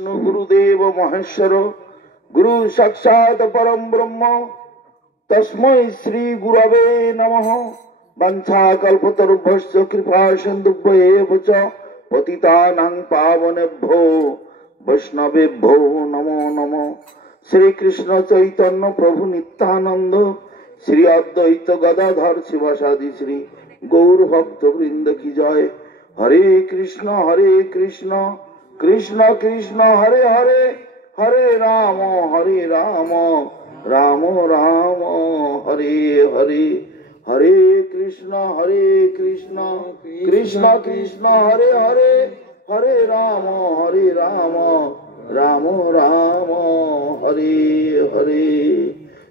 विष्णु गुरुदेव महेश्वर गुरु साक्षात् परम ब्रह्म तस्मै श्री गुरवे नमः। वंशाकल्पतरुभ्यश्च कृपा सिन्धुभ्येव च पतितानां पावनेभ्यो वैष्णवेभ्यो नमो नमः। श्री कृष्ण चैतन्य प्रभु नित्यानंद श्री अद्वैत गदाधर शिवासादि श्री गौर भक्त वृंद की जय। हरे कृष्ण कृष्ण कृष्ण हरे हरे, हरे राम राम राम हरे हरे। हरे कृष्ण कृष्ण कृष्ण हरे हरे, हरे राम राम राम हरे हरे।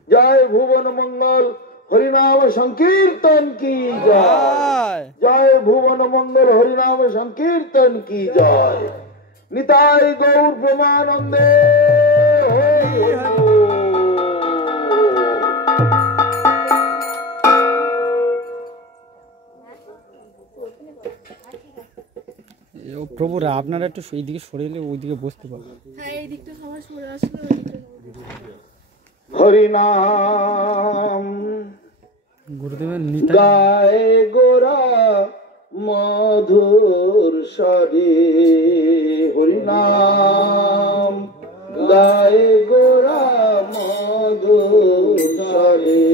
जय भुवन मंगल हरिनाम संकीर्तन की जय। जय भुवन मंगल हरिनाम संकीर्तन की जय। निताय गौर प्रेमानंदे প্রভুরা আপনারা একটু এইদিকে সরে এলে ওইদিকে বসতে পারবেন। হ্যাঁ এই দিকটা সবাই সরে আসলে হরিনাম গুরুদেবের গায় গোরা মধুর স্বরে, হরিনাম গায় গোরা মধুর স্বরে,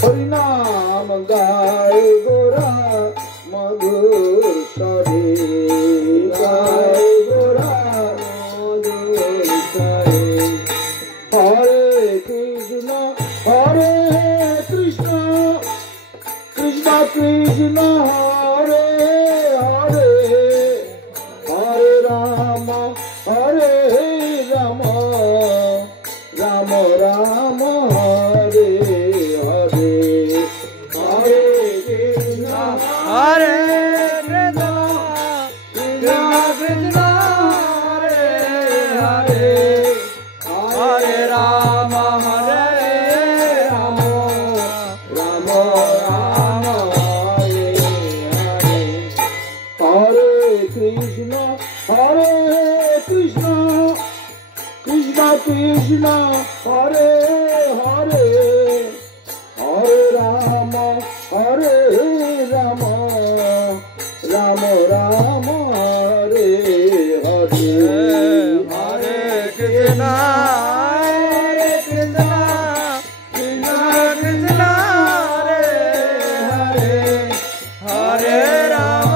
হরিনাম গায় গোরা মধুর স্বরে, গায় গোরা মধুর স্বরে। হরে কৃষ্ণ কৃষ্ণ কৃষ্ণ হরে হরে, হরে রাম রাম রাম হরে হরে। হরে কৃষ্ণ হরে কৃষ্ণ হরে হরে, হরে রাম রাম রাম হরে হরে। হরে কৃষ্ণ কৃষ্ণ কৃষ্ণ হরে হরে, হরে রাম রাম রাম হরে হরে। হরে কৃষ্ণ কৃষ্ণ কৃষ্ণ হরে হরে, হরে রাম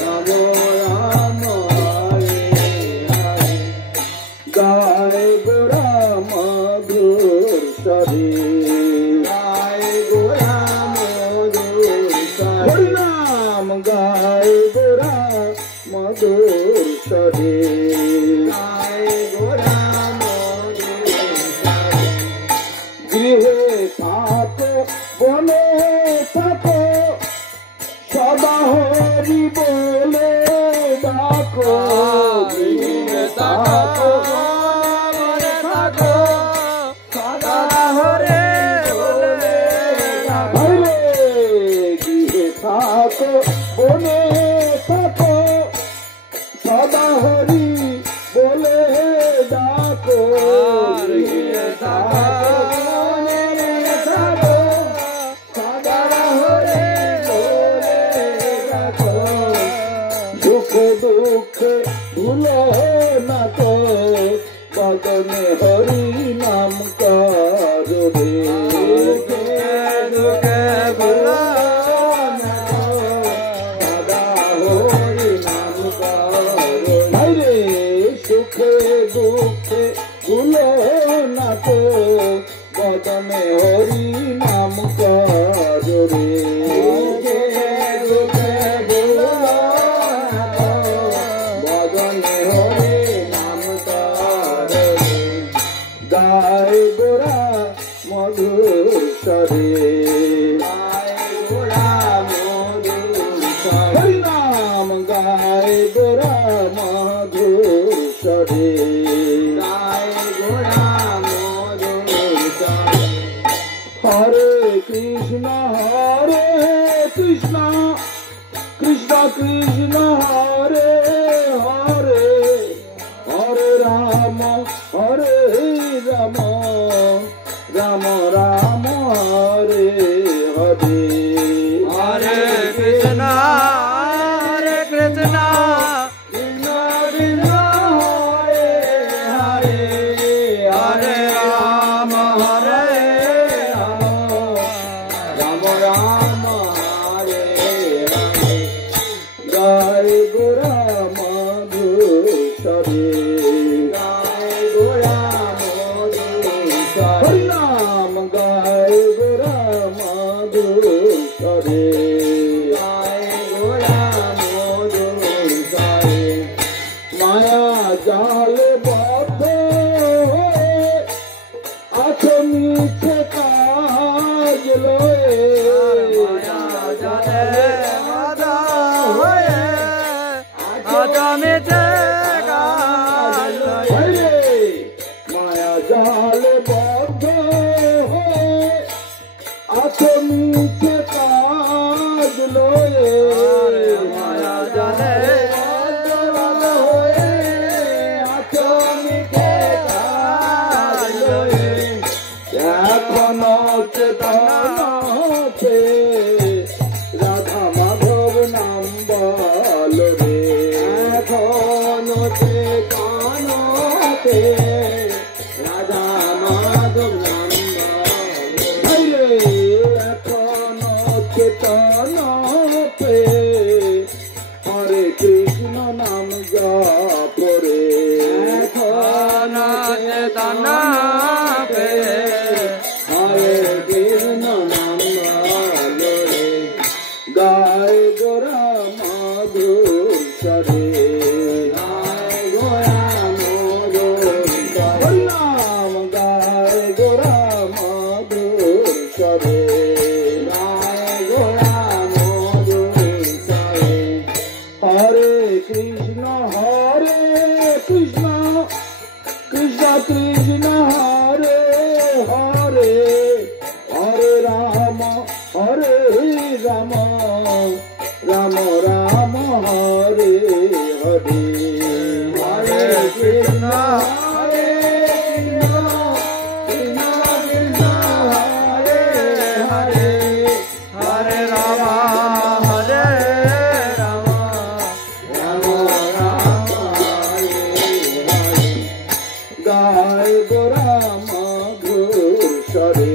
রাম রাম হরে হরে। গায় গোরা মধুর স্বরে, গায় গোরা মধুর স্বরে, হরিনাম গায় গোরা মধুর স্বরে, গায় গোরা মধুর স্বরে। গৃহে থাকো বনে থাকো সদা হরি বলে ডাকো, গৃহে থাকো বনে থাকো সদা হরি বলে ডাকো, গৃহে থাকো বনে থাকো সদা হরি বলে ডাকো, গৃহে থাকো বনে থাকো সদা হরি বলে ডাকো। সুখে দুঃখে ভুলো না তো বদনে হরি নাম করো রে, দুঃখে ভুলো না তো সদা হরি নাম করো রে। সুখে দুঃখে ভুলো না তো বদনে হরি নাম করো রে, দুঃখে ভুলো না তো বদনে হরি নাম করো রে। গায় গোরা মধুর স্বরে, গায় গোরা মধুর স্বরে, হরিনাম গায় গোরা মধুর স্বরে, গায় গোরা মধুর স্বরে। হরে কৃষ্ণ কৃষ্ণ কৃষ্ণ হরে হরে হরে রাম রাম রাম হরে হরে হরে কৃষ্ণ কৃষ্ণ কৃষ্ণ হরে হরে হরে রাম রাম রাম হরে হরে গায় গোরা মধুসরে গায় গোরা মধুসরে নাম গায় গোরা মধুসরে গায় গোরা মধুসরে মায়া জাল বদ্ধ হয়ে আছো মিছে কাজ লয়ে মায়া জালে বাধা হয়ে আজমেছে কাল হরে মায়া জাল বদ্ধ হয়ে আছো মিছে কাজ লয়ে মায়া জালে বদ্ধ হয়ে আছো মিছে কাজ লয়ে এখনো চেতনাতে রাধা মাধব নাম বল রে এখনো চেতনাতে রাধা মাধব নাম বল রে এখনো চেতনাতে হরে কৃষ্ণ নাম জপ রে এখনো চেতনা পে হরে কৃষ্ণ নাম বল রে গায় গোরা মধুসরে গায় গোরা মধুসরে নাম গায় গোরা মধুসরে গায় গোরা মধুসরে হরে কৃষ্ণ কৃষ্ণ কৃষ্ণ হরে হরে হরে রাম রাম রাম রাম হরে হরে হরে কৃষ্ণ হরে কৃষ্ণ কৃষ্ণ হরে হরে হরে রাম হরে রাম রাম রাম হরে হরে গায় গোরা মধুসরে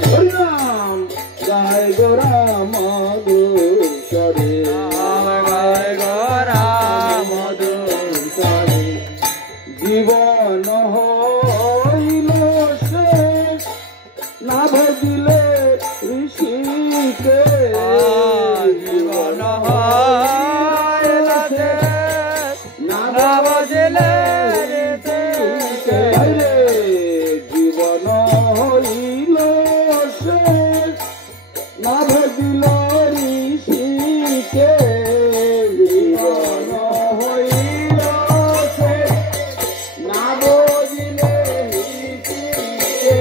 হরিনাম গায় গোরা মধুসরে গায় গোরা মধুসরে জীবন হইল শেষ না ভজিলে ঋষিকে জীবন হইল শেষ, না না ভজিলে ঋষিকে জীবন হইল শেষ না ভজিল ঋষিকে জীবন হইল শেষ না ভজিলে ঋষিকে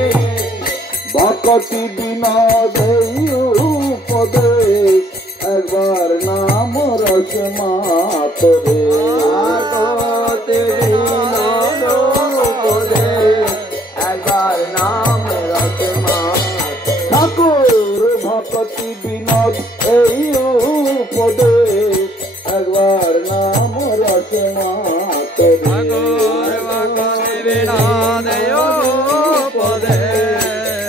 ভকতি বিনোদ উপদেশ একবার নাম রস মাতরে ভকতি বিনোদ উপদেশ একবার নাম রস ঠাকুর ভকতি বিনোদ এই উপদেশ একবার নাম রস মাতরে ঠাকুর ভগবতী বিনোদয় উপদেশ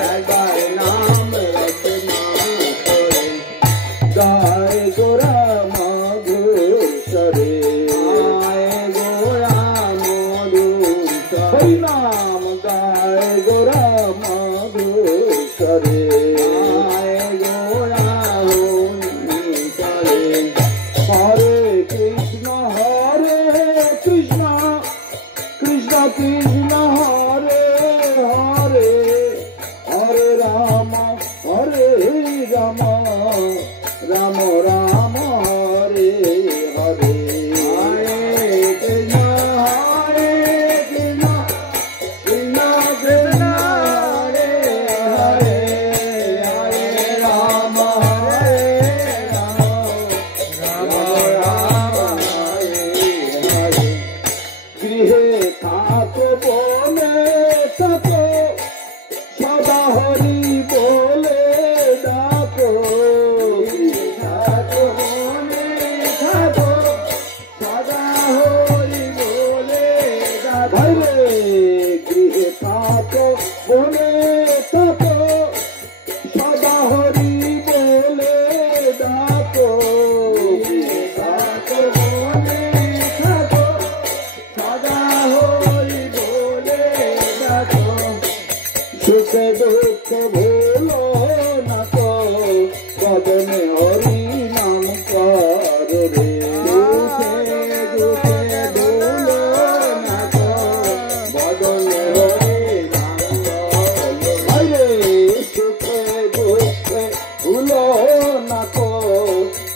একবার নাম রস মাতরে গায় গোরা মধুসরে গায় গোরা মধুসরে হরিনাম গায় গোরা মধুসরে গায় গোরা মধুসরে হরে কৃষ্ণ কৃষ্ণ কৃষ্ণ কৃষ্ণ হরে হরে হরে রাম রাম রাম রাম হরে হরে হরে কৃষ্ণ কৃষ্ণ কৃষ্ণ কৃষ্ণ হরে হরে হরে রাম হরে গৃহে থাকো বনে থাকো সদা হরি বলে ডাকো গৃহে থাকো বনে থাকো সদা হরি বলে ডাকো সুখে দুঃখে ভুলো না তো কদমে হরি নাম কর রে সুখে দুঃখে ভুলো না তো কদমে হরি নাম কর হরে সুখে দুঃখে ভুলো না তো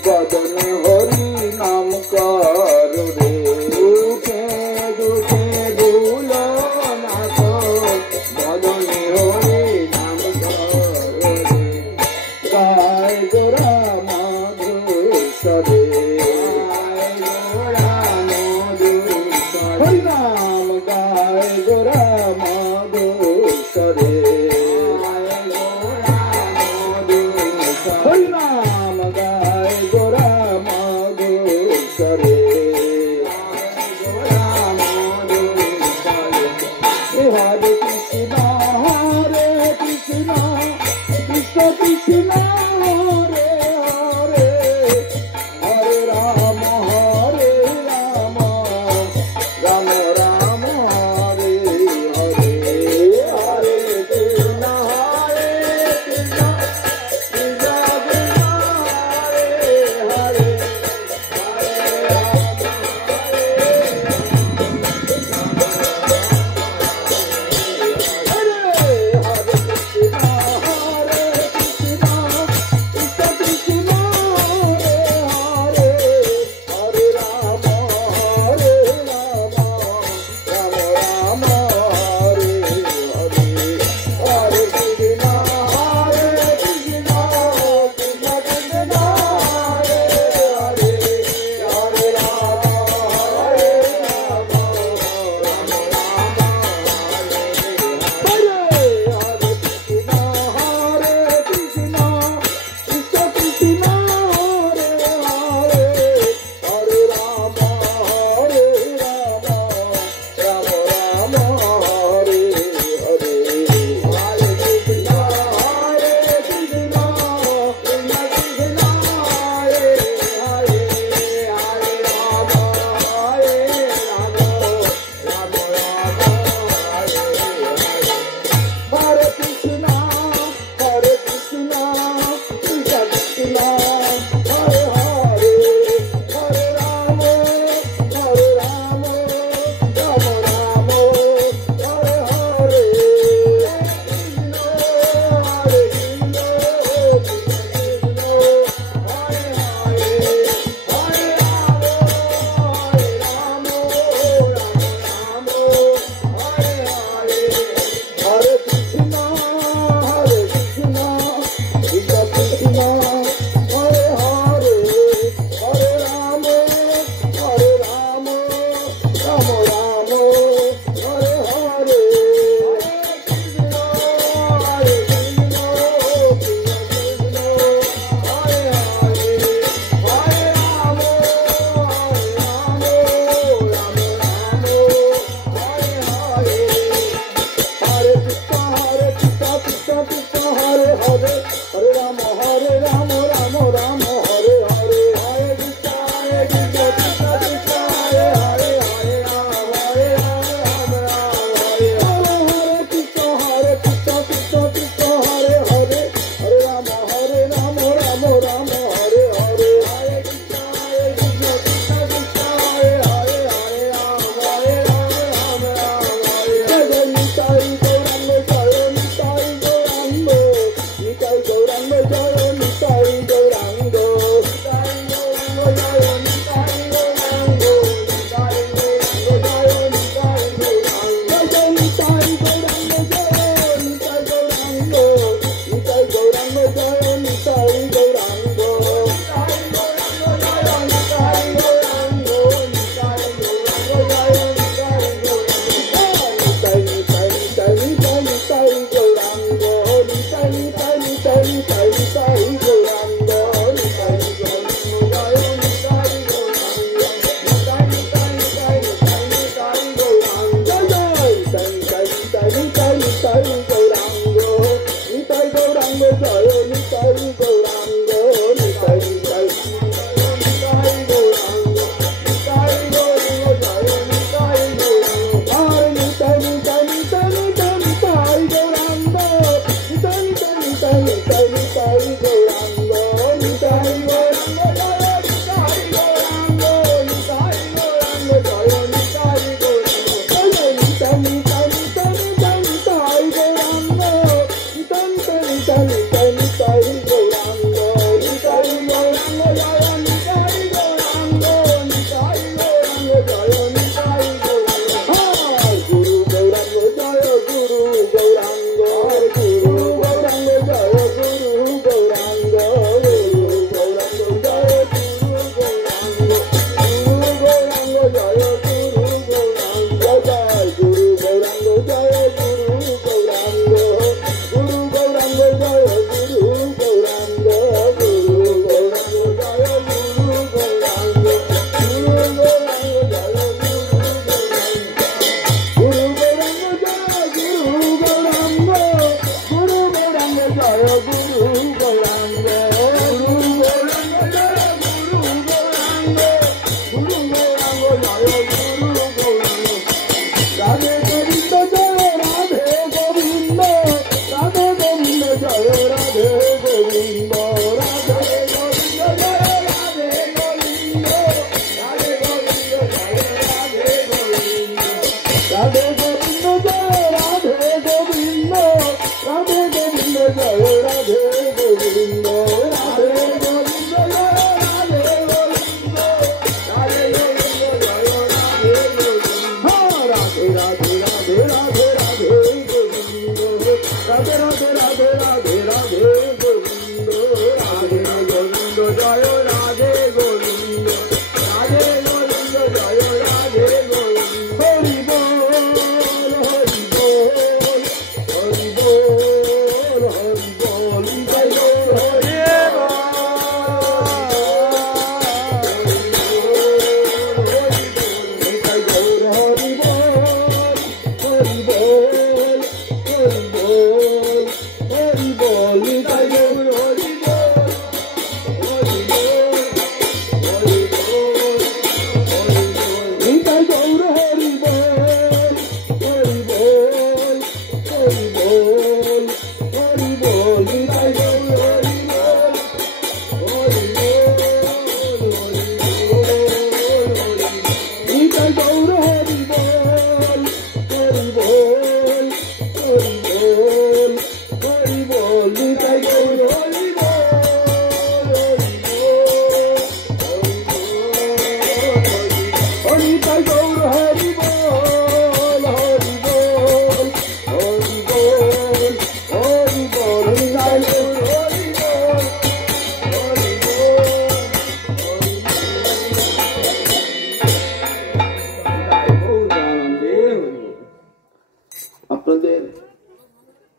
কদমে হরি নাম কর রে সুখে দুঃখে ভুলো না তো কদমে হরি নাম কর রে গায় গোরা মাধুসরে হরি নাম গায় গোরা মাধুসরে হরি নাম গায় গোরা মাধুসরে হরে কৃষ্ণ কৃষ্ণ কৃষ্ণ হরে হরে হরে রাম রাম রাম রাম হরে হরে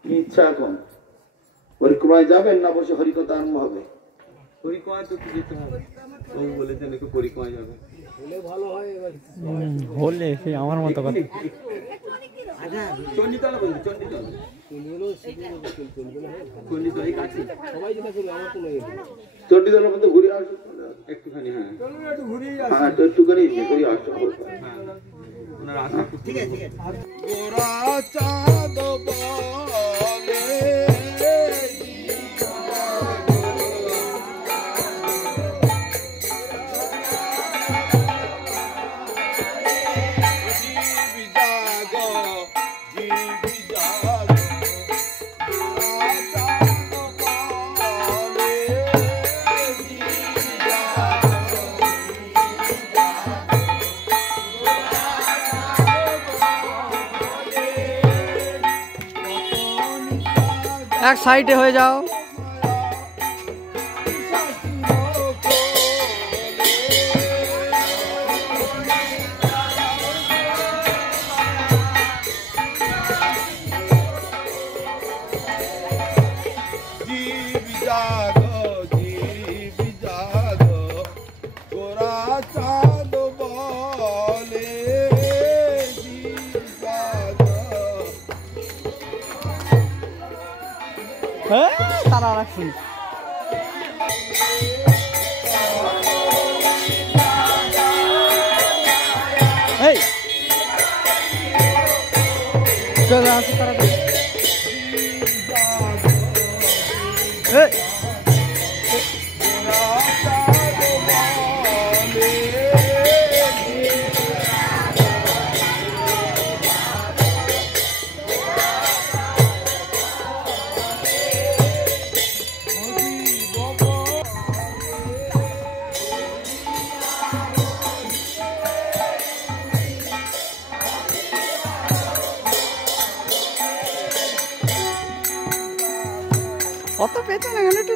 কি ইচ্ছা এখন পরিক্রমায় যাবেন না বসে হরিকথা আরম্ভ হবে? পরিক্রমায় তো যেতে হবে, বাবু বলেছেন একটু পরিক্রমায় যাবে। হলে সে আমার মতো কথা। চণ্ডীতলা বলছি, চণ্ডীতলা চণ্ডীতলা এই কাছে চণ্ডীতলার মধ্যে ঘুরে আসো একটুখানি। হ্যাঁ হ্যাঁ তো একটুখানি ঘুরে আসো। ওনার আশা ঠিক আছে। গোরা চাঁদ বলে এক সাইডে হয়ে যাও। তারা রাখছি এই চলে আসো তাড়াতাড়ি। অত পেছনে গেলে একটু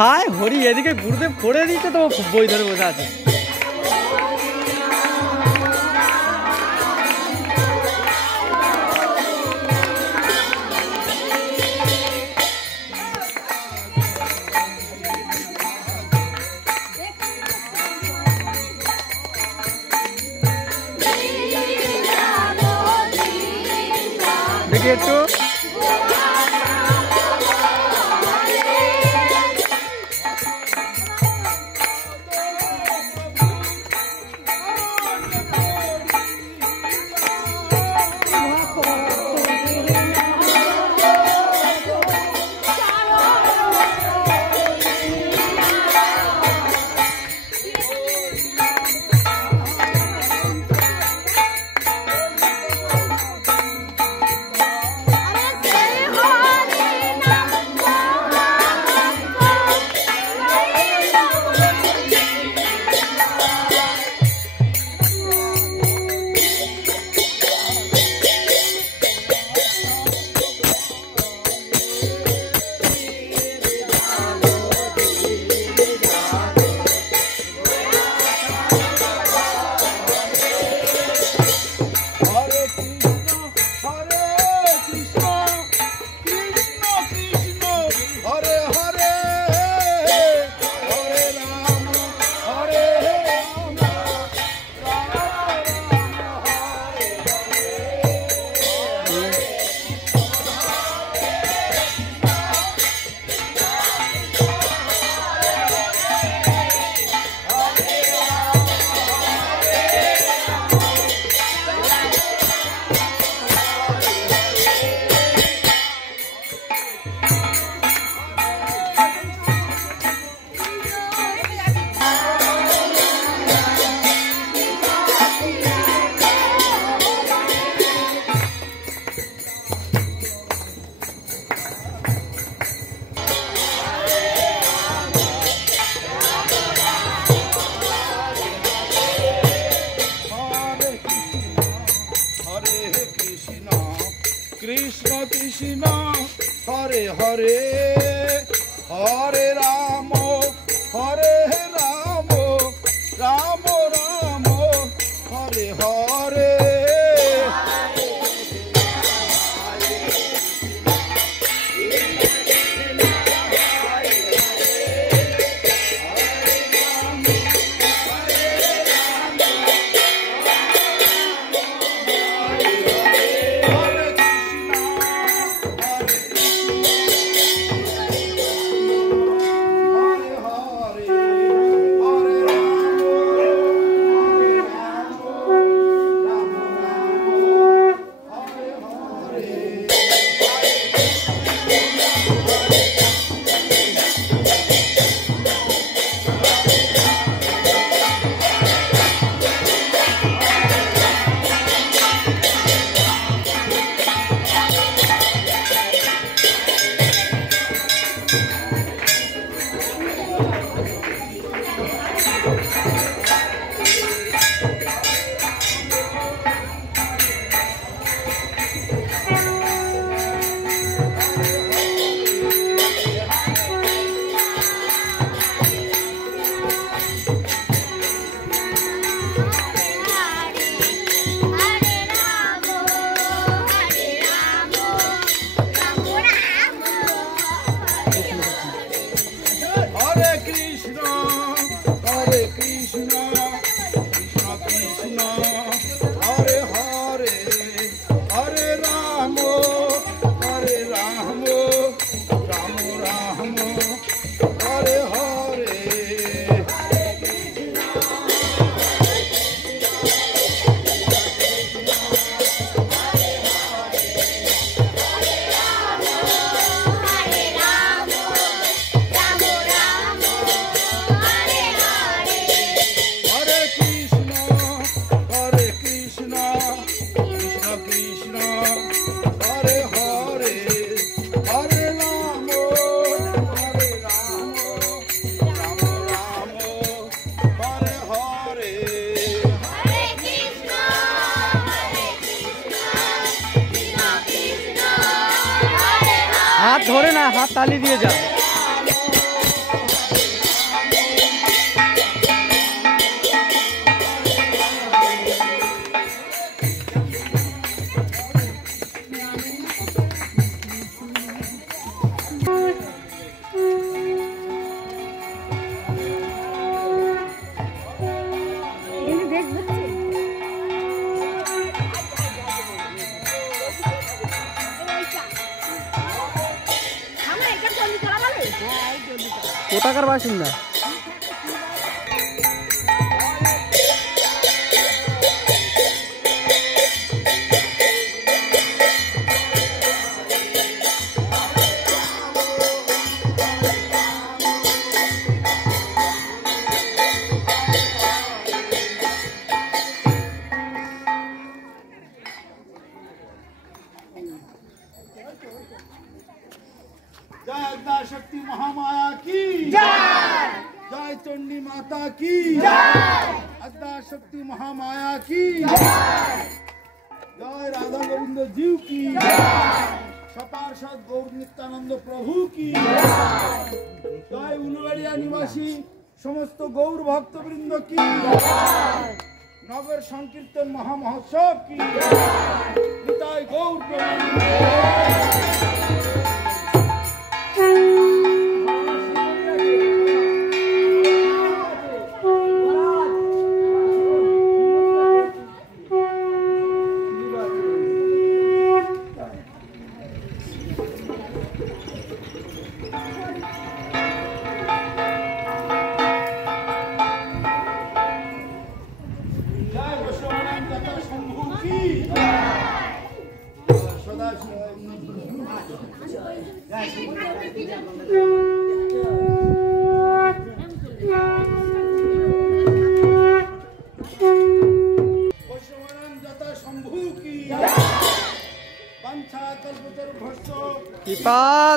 হায় হরি এদিকে গুরুদেব পড়ে দিচ্ছে তো বই ধরে বসে আছে। দেখি একটু কৃষ্ণ কৃষ্ণ হরে হরে হরে রাম রাম রাম হরে হরে हाथ धोरे ना, हाथ ताली दिए जा। কোথাকার বাসিন্দা? जय अद्दा शक्ति महामाया की जय, जय चंडी माता की जय, अद्दा शक्ति महामाया की जय, जय राधा गोविंद जीव की जय, सपार्षद गौर नित्यानंद प्रभु की जय, उलुबेड़िया निवासी समस्त गौर भक्तवृंद की जय, नगर संकीर्तन महामहोत्सव की निताई गौर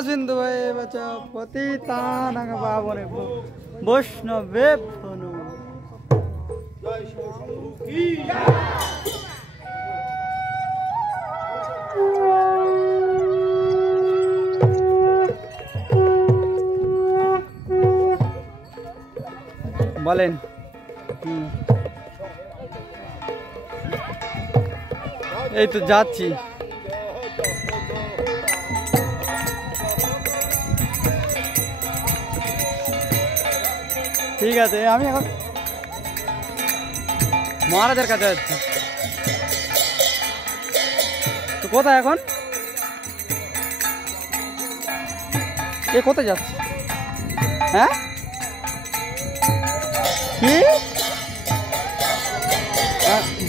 सिंधु बचा पतितानां पावनेभ्यो वैष्णवेभ्यो नमः। जय शंभु की বলেন। এই তো যাচ্ছি। ঠিক আছে, আমি এখন মহারাজের কাছে যাচ্ছি। তো কোথায় এখন? এ কোথায় যাচ্ছে? হ্যাঁ কি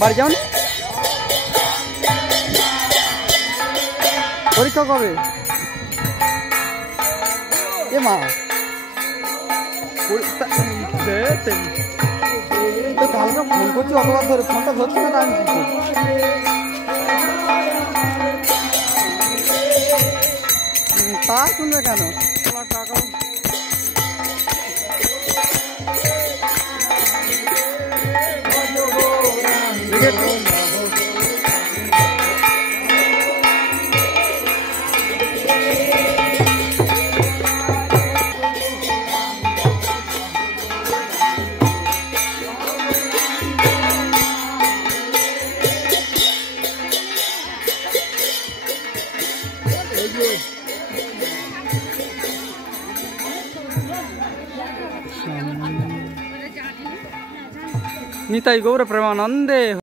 বাড়ি যাও? পরীক্ষা কবে? এ মা, তো কালকে ফোন করছি অতবার ধরে, ফোনটা ধরছি না, আমি কি করবো? তা শুনবে কেন? টাকা নিতাই গৌর প্রেমানন্দে।